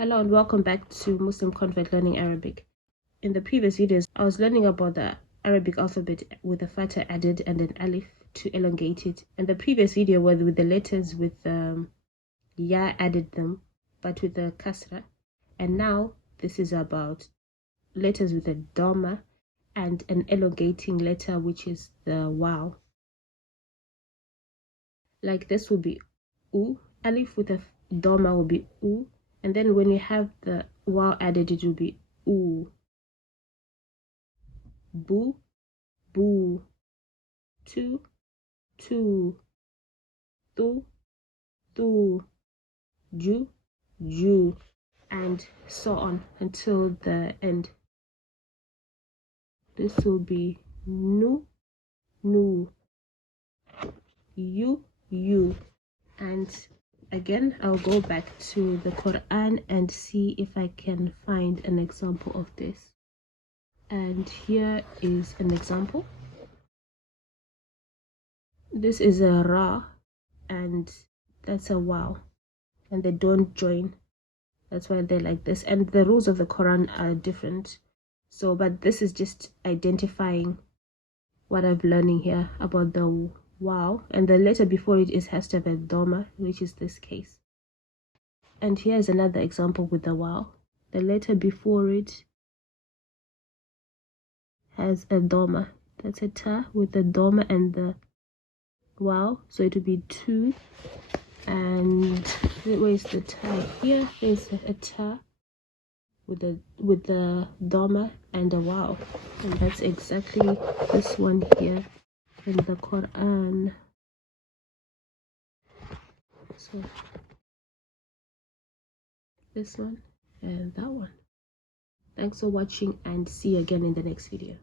Hello and welcome back to Muslim Convert Learning Arabic. In the previous videos, I was learning about the Arabic alphabet with the fatha added and an alif to elongate it. And the previous video was with the letters with ya added them, but with the kasra. And now this is about letters with a dhamma and an elongating letter, which is the wow. Like this will be u, alif with a dhamma will be u. And then when you have the wow added, it will be oo, boo, boo, two, two, tu, tu, ju, ju, and so on until the end. This will be nu, nu, you, and again I'll go back to the Quran and see if I can find an example of this. And here is an example. This is a ra and that's a wow, and they don't join. That's why they're like this, and the rules of the Quran are different. So but this is just identifying what I'm learning here about the wow, and the letter before it has to have a dhamma, which is this case. And here's another example with the wow. The letter before it has a dhamma. That's a ta with the dhamma and the wow, so it would be two. And where's the ta? Here there's a ta with the dhamma and a wow, and that's exactly this one here in the Quran. So this one and that one. Thanks for watching and see you again in the next video.